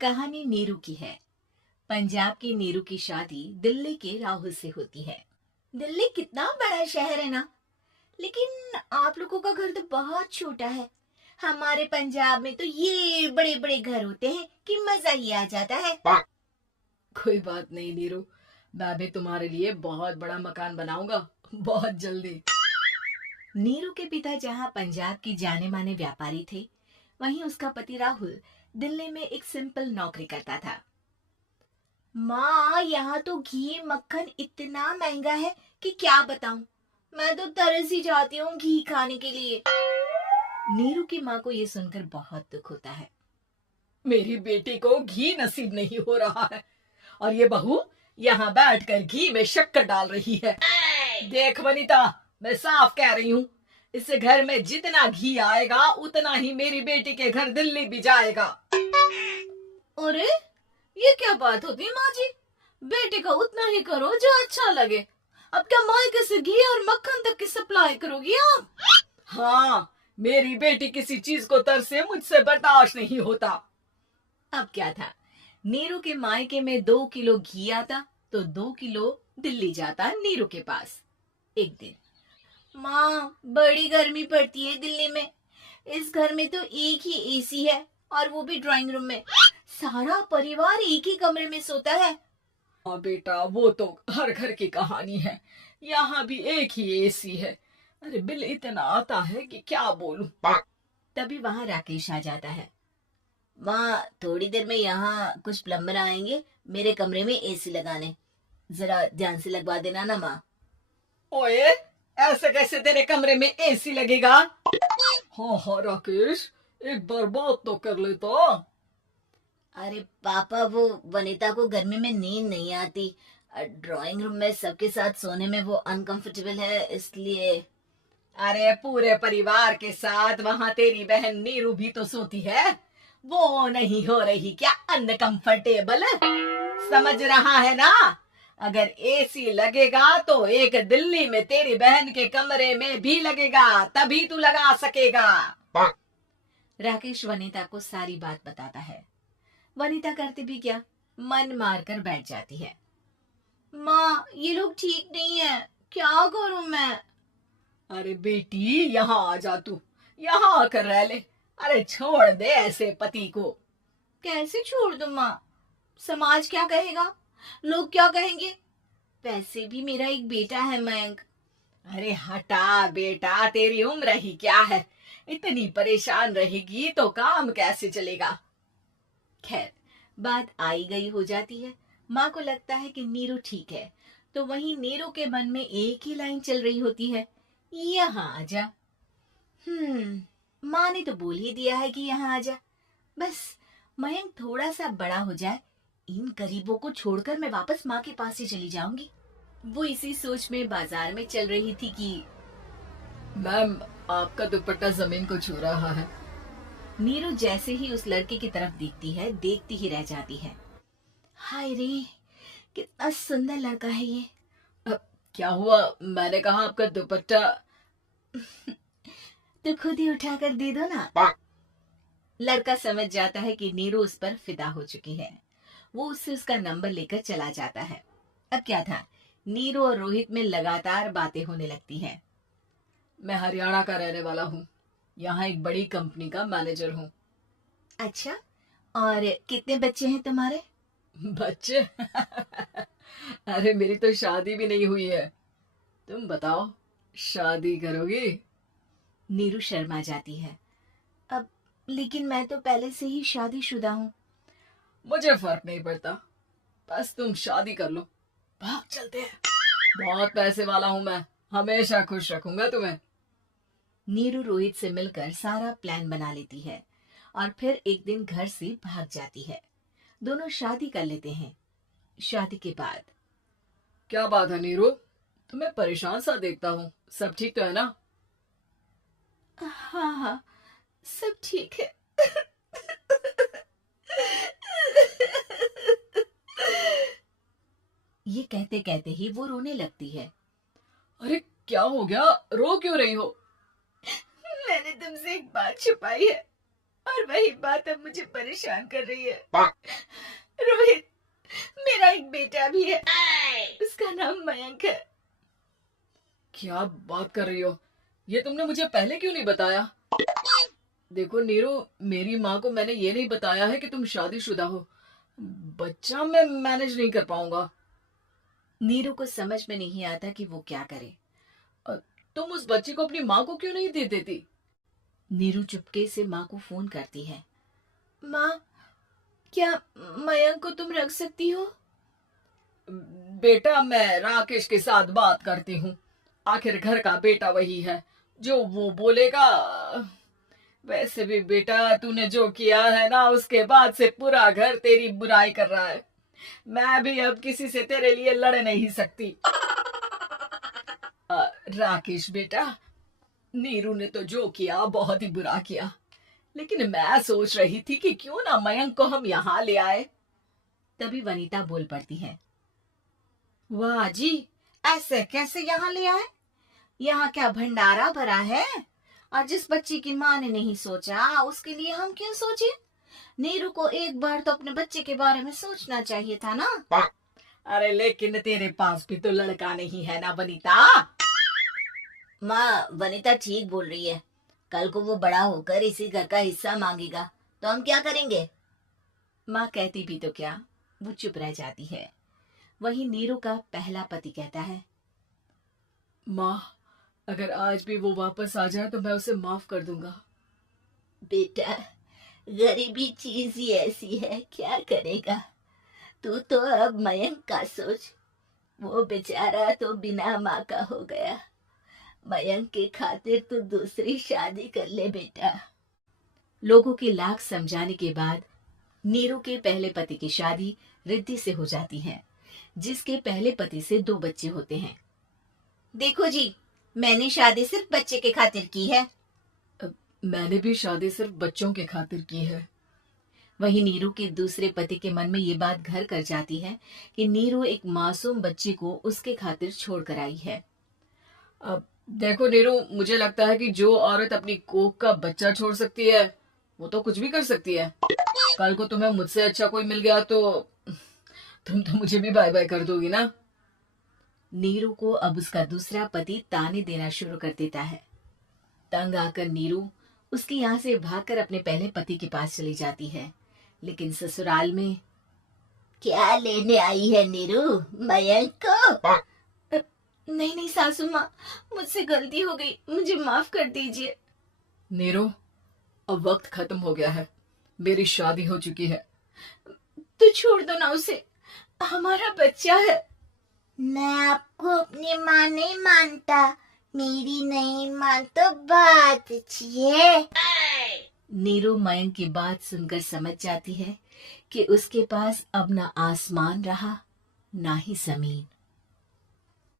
कहानी नीरू की है। पंजाब की नीरू की शादी दिल्ली के राहुल से होती है। दिल्ली कितना बड़ा शहर है ना, लेकिन आप लोगों का घर तो बहुत छोटा है। हमारे पंजाब में तो ये बड़े बड़े घर होते हैं कि मजा ही आ जाता है। कोई बात नहीं नीरू, मैं भी तुम्हारे लिए बहुत बड़ा मकान बनाऊंगा बहुत जल्दी। नीरू के पिता जहाँ पंजाब की जाने माने व्यापारी थे, वहीं उसका पति राहुल दिल्ली में एक सिंपल नौकरी करता था। माँ, यहाँ तो घी मक्खन इतना महंगा है कि क्या बताऊं। मैं तो तरस ही जाती हूँ घी खाने के लिए। नीरू की माँ को ये सुनकर बहुत दुख होता है। मेरी बेटी को घी नसीब नहीं हो रहा है और ये बहू यहाँ बैठकर घी में शक्कर डाल रही है। देख वनिता, मैं साफ कह रही हूँ, इस घर में जितना घी आएगा उतना ही मेरी बेटी के घर दिल्ली भी जाएगा। अरे, ये क्या बात होती है माँ जी? बेटे का उतना ही करो जो अच्छा लगे। अब क्या मायके से घी और मक्खन तक की सप्लाई करोगी आप? हाँ, मेरी बेटी किसी चीज को तरसे मुझसे बर्दाश्त नहीं होता। अब क्या था, नीरू के मायके में 2 किलो घी आता तो 2 किलो दिल्ली जाता नीरू के पास। एक दिन, माँ, बड़ी गर्मी पड़ती है दिल्ली में। इस घर में तो एक ही एसी है और वो भी ड्राइंग रूम में। सारा परिवार एक ही कमरे में सोता है। हाँ बेटा, वो तो हर घर की कहानी है। यहाँ भी एक ही एसी है। अरे बिल इतना आता है कि क्या बोलूं। तभी वहां राकेश आ जाता है। माँ, थोड़ी देर में यहाँ कुछ प्लम्बर आएंगे मेरे कमरे में एसी लगाने। जरा ध्यान से लगवा देना ना माँ। ओए, ऐसे कैसे तेरे कमरे में एसी लगेगा? हाँ हाँ राकेश, एक बार बात तो कर ले तो। अरे पापा, वो वनिता को गर्मी में नींद नहीं आती। ड्राइंग रूम में सबके साथ सोने में वो अनकंफर्टेबल है, इसलिए। अरे पूरे परिवार के साथ वहाँ तेरी बहन नीरू भी तो सोती है। वो नहीं हो रही क्या अनकंफर्टेबल? समझ रहा है ना? अगर एसी लगेगा तो एक दिल्ली में तेरी बहन के कमरे में भी लगेगा, तभी तू लगा सकेगा। राकेश वनिता को सारी बात बताता है। वनिता करती भी क्या, मन मार कर बैठ जाती है। माँ, ये लोग ठीक नहीं है, क्या करूं मैं? अरे बेटी, यहाँ आ जा, तू यहाँ आकर रह ले। अरे छोड़ दे ऐसे पति को। कैसे छोड़ दूं माँ? समाज क्या कहेगा, लोग क्या कहेंगे? वैसे भी मेरा एक बेटा है मयंक। अरे हटा बेटा, तेरी उम्र ही क्या है, इतनी परेशान रहेगी तो काम कैसे चलेगा। खैर, बात आई गई हो जाती है। माँ को लगता है कि नीरू ठीक है, तो वहीं नीरू के मन में एक ही लाइन चल रही होती है, यहाँ आजा। माँ ने तो बोल ही दिया है कि यहाँ आजा। बस मयंक थोड़ा सा बड़ा हो जाए, इन गरीबों को छोड़कर मैं वापस माँ के पास ही चली जाऊंगी। वो इसी सोच में बाजार में चल रही थी कि मैम, आपका दुपट्टा जमीन को छू रहा है। नीरू जैसे ही उस लड़के की तरफ देखती है, देखती ही रह जाती है। हाय रे, कितना सुंदर लड़का है ये। क्या हुआ? मैंने कहा आपका दुपट्टा। तो खुद ही उठाकर दे दो ना। लड़का समझ जाता है कि नीरू उस पर फिदा हो चुकी है। वो उससे उसका नंबर लेकर चला जाता है। अब क्या था, नीरू और रोहित में लगातार बातें होने लगती हैं। मैं हरियाणा का रहने वाला हूँ, यहाँ एक बड़ी कंपनी का मैनेजर हूँ। अच्छा, और कितने बच्चे हैं तुम्हारे? बच्चे? अरे मेरी तो शादी भी नहीं हुई है। तुम बताओ, शादी करोगी? नीरू शर्मा जाती है। अब लेकिन मैं तो पहले से ही शादीशुदा हूँ। मुझे फर्क नहीं पड़ता, बस तुम शादी कर लो, भाग चलते हैं। बहुत पैसे वाला हूं मैं, हमेशा खुश रखूंगा तुम्हें। नीरू रोहित से मिलकर सारा प्लान बना लेती है और फिर एक दिन घर से भाग जाती है। दोनों शादी कर लेते हैं। शादी के बाद, क्या बात है नीरू, तुम्हें परेशान सा देखता हूँ, सब ठीक तो है ना? हाँ हाँ, सब ठीक है। ये कहते कहते ही वो रोने लगती है। अरे क्या हो गया, रो क्यों रही हो? मैंने तुमसे एक बात छुपाई है। और वही बात अब मुझे परेशान कर रही है। रोहित, मेरा एक बेटा भी है, उसका नाम मयंक है। क्या बात कर रही हो? ये तुमने मुझे पहले क्यों नहीं बताया? देखो नीरू, मेरी माँ को मैंने ये नहीं बताया है कि तुम शादीशुदा हो। बच्चा मैं मैनेज नहीं कर पाऊंगा। नीरू को समझ में नहीं आता कि वो क्या करे। तुम उस बच्चे को अपनी माँ को क्यों नहीं दे देती? नीरू चुपके से माँ को फोन करती है। माँ, क्या मयंक को तुम रख सकती हो? बेटा, मैं राकेश के साथ बात करती हूँ। आखिर घर का बेटा वही है, जो वो बोलेगा। वैसे भी बेटा, तूने जो किया है ना, उसके बाद से पूरा घर तेरी बुराई कर रहा है। मैं भी अब किसी से तेरे लिए लड़ नहीं सकती। राकेश बेटा, नीरू ने तो जो किया बहुत ही बुरा किया, लेकिन मैं सोच रही थी कि क्यों ना मयंक को हम यहाँ ले आए। तभी वनीता बोल पड़ती है। वाह जी, ऐसे कैसे यहाँ ले आए? यहाँ क्या भंडारा भरा है? और जिस बच्चे की माँ ने नहीं सोचा, उसके लिए हम क्यों सोचे? नीरू को एक बार तो अपने बच्चे के बारे में सोचना चाहिए था ना। अरे लेकिन तेरे पास भी तो लड़का नहीं है ना वनीता। माँ, वनीता ठीक बोल रही है। कल को वो बड़ा होकर इसी घर का हिस्सा मांगेगा तो हम क्या करेंगे? माँ कहती भी तो क्या, वो चुप रह जाती है। वही नीरू का पहला पति कहता है। माँ, अगर आज भी वो वापस आ जाए तो मैं उसे माफ कर दूंगा। बेटा, गरीबी चीज ही ऐसी है, क्या करेगा? तू तो अब मयंक का सोच। वो बेचारा तो बिना माँ का हो गया। मयंक के खातिर तू दूसरी शादी कर ले बेटा। लोगों के लाख समझाने के बाद नीरू के पहले पति की शादी रिद्धि से हो जाती है, जिसके पहले पति से 2 बच्चे होते हैं। देखो जी, मैंने शादी सिर्फ बच्चे के खातिर की है। मैंने भी शादी सिर्फ बच्चों के खातिर की है। वहीं नीरू के दूसरे पति के मन में ये बात घर कर जाती है कि नीरू एक मासूम बच्चे को उसके खातिर छोड़ कर आई है। अब देखो नीरू, मुझे लगता है कि जो औरत अपनी कोख का बच्चा छोड़ सकती है, वो तो कुछ भी कर सकती है। कल को तुम्हें मुझसे अच्छा कोई मिल गया तो तुम तो मुझे भी बाय बाय कर दोगी ना। नीरू को अब उसका दूसरा पति ताने देना शुरू कर देता है। तंग आकर नीरू उसके यहाँ से भागकर अपने पहले पति के पास चली जाती है, लेकिन ससुराल में क्या लेने आई है नीरू, मयंक को? नहीं नहीं सासू माँ, मुझसे गलती हो गई, मुझे माफ कर दीजिए। नीरू, अब वक्त खत्म हो गया है, मेरी शादी हो चुकी है। तो छोड़ दो ना उसे, हमारा बच्चा है। मैं आपको अपनी माँ नहीं मानता, मेरी नहीं मान तो बात अच्छी है। नीरू मयंक की बात सुनकर समझ जाती है कि उसके पास अब ना आसमान रहा ना ही जमीन।